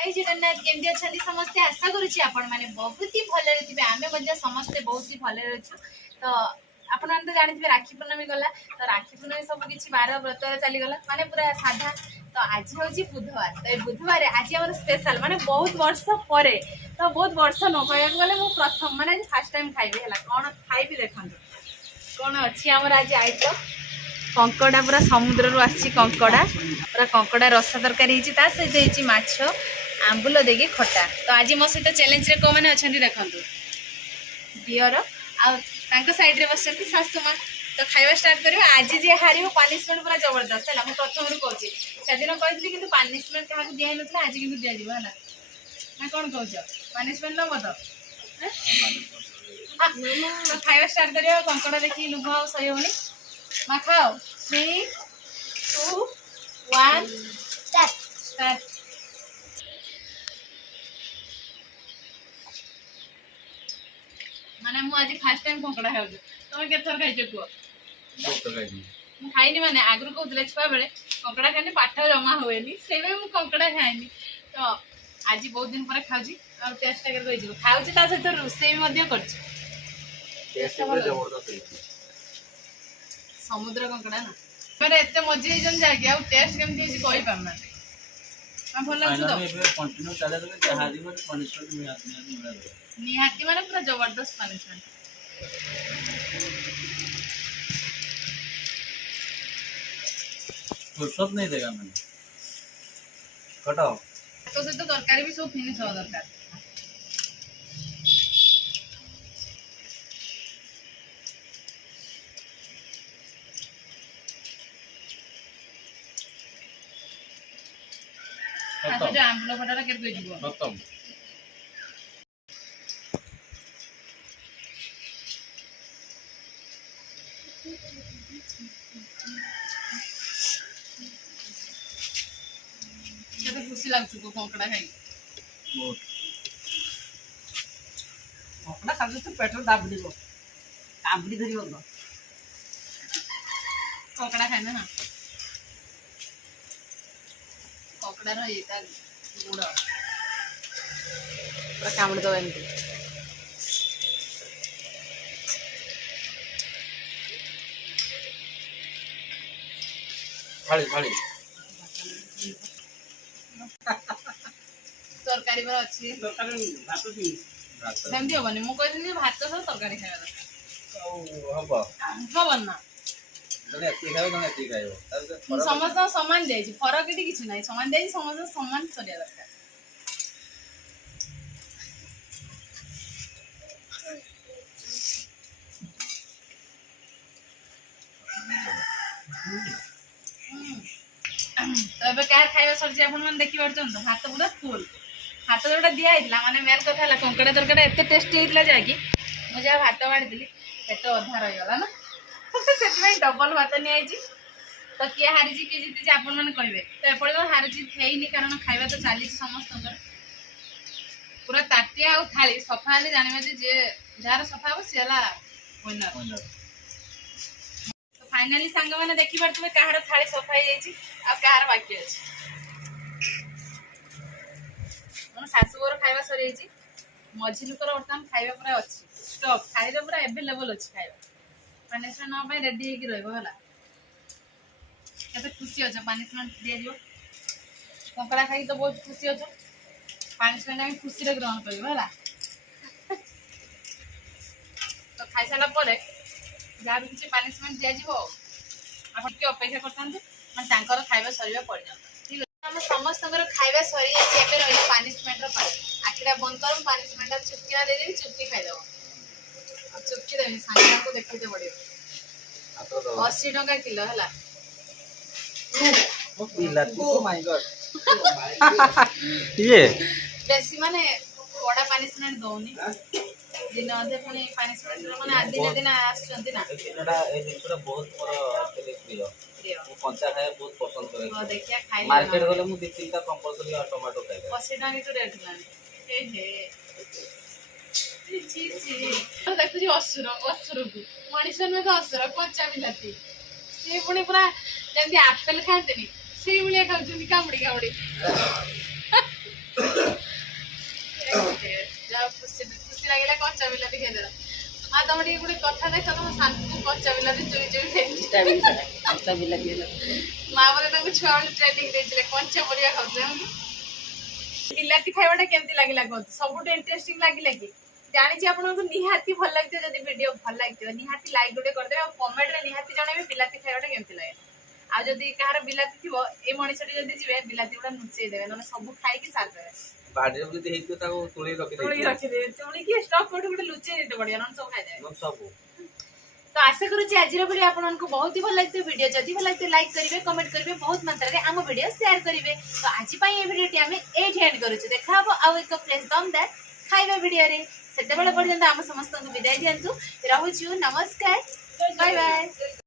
जय जगन्नाथ केमती अच्छा समस्ते आशा करुच्ची आपण मैंने बहुत ही भले थे आम समस्ते बहुत ही भले अच्छु तो आपण मैंने तो जानते राखी पूर्णमी गला तो राखी पूर्णमी सब किसी बार व्रत चलीगला माने पूरा साधा तो आज हूँ बुधवार तो ये बुधवार आज आम स्पेशल माने बहुत वर्ष पर तो बहुत वर्ष न कह गले प्रथम माने फास्ट टाइम खाइबी है कौन खाइबी देखो कौन अच्छी आमर आज आइटम कंकड़ा पूरा समुद्र रू आसी कंकड़ा पूरा कंकड़ा रसा तरकारी सहित माछ आंबुल देगी खटा तो आज मो सहित चैलेंज रे को माने अछंती देखंतु दियर आ साइड रे बस सासू माँ तो खाइबा स्टार्ट करियो आज जे हारियो पनिशमेंट पूरा जबरदस्त है मैं प्रथम रू कहूँ सेदिन कहती कि पनिशमेंट क्या दिया ना आज कि दि जाव है ना कौन कह पनिशमेंट नब तो तो खाइबा स्टार्ट करियो कंकड़ा देखी लुभ आ सही होनी माँ खाओ 3 2 1 स्टार्ट माने मु आज फर्स्ट टाइम कंकड़ा खाऊ तुम केथर खाइछ कुह खाइनी माने आगु कहते छुआ बेले कंकड़ा खानी पाठ जमा हुए से कंकड़ा खाएनी तो आज बहुत दिन पर खाऊँ और टेस्ट कर खाऊँ सहित रोषे भी समुद्र कंकड़ा ना मैंने एत मजा ही जाके आ टेस्ट केमती कही पारना भल निहाती माने पूरा जबरदस्त पनिशमेंट फुर्सत नहीं देगा मैंने कटाओ तो से तो तरकारी भी सब फिनिश हो दरकार जो आंबुल खटाटा केते जीवो खत्म केते खुशी लागछु को कंकड़ा खाई बहुत कंकड़ा खाली तो पेट दाबड़िबो काबड़ी धरिबो न कंकड़ा खाइना हां कंकड़ा रो ये गुड़ पूरा कामड़ दो एमती थाली थाली तरकारी पर अच्छी तरकारी भात दी सेमती हेनी मुझे कहती भात सब तरकारी खाଇବା हबा हबन ना जने एती खाइबो जने एती खाइबो समस्त समान दिया फरक ये किसी ना समान दिया समस्त समान सरिया दरकार तो क्या खाଇବା सरजी आपण मन देखि परछन तो भात पूरा फुल भात जोटा दिया हितला माने मेन कथा हला कंकड़ा तरकारी एते टेस्टी हितला जाकी मुझे भात बाड़ी दिली पेट अधा रही गला ना से डबल भात नि आइजी तो किए हारी किए जीती आपण मैंने कहे तो एपट हार जीत है कारण खाଇବା तो चली समस्त पूरा ताटिया आ थाली सफा हेले जानवे जे जार सफा हो सी विनर तो फाइनाली सांग मैंने देखी पारे कहार थाली सफा हो जाइए आ कहार बाकी अच्छे मोर शाशुघर खाଇବା सरी मझी लुकर बर्तमान खाଇବା पूरा अच्छी स्टॉक थाली पूरा एभेलेबल अच्छी खाଇବା पनिशमेंट ना रेडी होगी रहा केते खुशी अच्छे पनिशमेंट दि जाव कंकड़ा खाई तो बहुत खुशी अच्छे पनिशमेंट आम खुशी ग्रहण कर तो खाई सारा जहाँ भी किसी पनिशमेंट दि जाव आप अपेक्षा करते खाଇବା सर पड़ जाता ठीक है आम समस्त खाଇବା सरी जाए रहा पनिशमेंट आखिटा बंद कर पनिशमेंट चुटकी देदेवी चुटकी खाईदेव चुटकी देवी सांगे को देखते पड़ो 80 टंका किलो है ये बेसी माने बड़ा पनिशमेंट दौनी दिन अधे पुणी पनिशमेंट माने दिन दिन आछंती ना एटा ए जिनसरा बहुत मोर एक्चुअली प्रिय मु कंचा खाए बहुत पसंद करे ओ देखिया खाई मार्केट गले मु 2-3 टा कंपलसरी टमाटो खाए 80 टंका तो रेट लानी हे हे ची ची तो देखु जी असुर को मनीषन में तो असुर कच्चा बिलाती से पुणी पूरा जंती एप्पल खाते नहीं से भलिया खाउछन कामड़ी कामड़ी ଖୁସି ଖୁସି ଲାଗିଲା କଞ୍ଚା ବିଲାତି ଖାଇଦେଲା। ଆଉ ତମେ ଟିକେ ଗୋଟେ କଥା ଦେଖ ତମ ଶାନ୍ତି କଞ୍ଚା ବିଲାତି ଚୁରି ଚୁରି ମା ବୋଧେ ତାଙ୍କୁ ଛୁଆ ବେଳେ ଟ୍ରେନିଂ ଦେଇଥିଲେ କଞ୍ଚା ପରିବା ଖାଉଥିଲେ। ବିଲାତି ଖାଇବାଟା କେମିତି ଲାଗିଲା କୁହନ୍ତୁ? ସବୁଠୁ ଇଣ୍ଟରେଷ୍ଟିଂ ଲାଗିଲା କି? ଜାଣିଛି ଆପଣଙ୍କୁ ନିହାତି ଭଲ ଲାଗିଥିବ। ଯଦି ଭିଡିଓ ଭଲ ଲାଗିଥିବ ନିହାତି ଲାଇକ୍ ଗୋଟେ କରିଦେବେ ଆଉ କମେଣ୍ଟରେ ନିହାତି ଜଣେଇବେ ବିଲାତି ଖାଇବାଟା କେମିତି ଲାଗେ। ଆଉ ଯଦି କାହାର ବିଲାତି ଥିବ ଏଇ ମଣିଷଟି ଯଦି ଯିବେ ବିଲାତି ଗୁଡା ଲୁଚେଇ ଦେବେ ନହେଲେ ସବୁ ଖାଇକି ସାରିଦେବେ। ବାଡ଼ିରେ ଯଦି ହେଇଥିବ ତାକୁ ତୁଳି ରଖିଦେବେ ତୁଳିକି ଷ୍ଟକ୍ କୋଉଠି ଗୋଟେ ଲୁଚେଇ ଦେଇତେ ପଡିବ ନହେଲେ ସବୁ ଖାଇଦେବେ ସବୁ। ତ ଆଶା କରୁଛି ଆଜିର ଭିडिଓ ଆପଣଙ୍କୁ ବହୁତ ହି ଭଲ ଲାଗିଥିବ। ଭିडिଓ ଯଦି ଭଲ ଲାଗିଥିବ ଲାଇକ୍ କରିବେ କମେଣ୍ଟ କରିବେ ବହୁତ ମାତ୍ରାରେ ଆମ ଭିडिଓ ସେୟାର କରିବେ। ତ ଆଜି ପାଇଁ এই ଭିডিଓଟି ଆମେ ଏଇଠି ଏଣ୍ଡ କରୁଛୁ। ଦେଖା ହବ ଆଉ ଏକ ଫ୍ରେଶ ଦମଦାର ଖାଇବା ଭିଡ଼ିଓରେ। ସେତେବେଳେ ପର୍ଯ୍ୟନ୍ତ ଆମ ସମସ୍ତଙ୍କୁ ବିଦାୟ ଦିଅନ୍ତୁ। ରହୁଛୁ ନମସ୍କାର ବାଏ ବାଏ।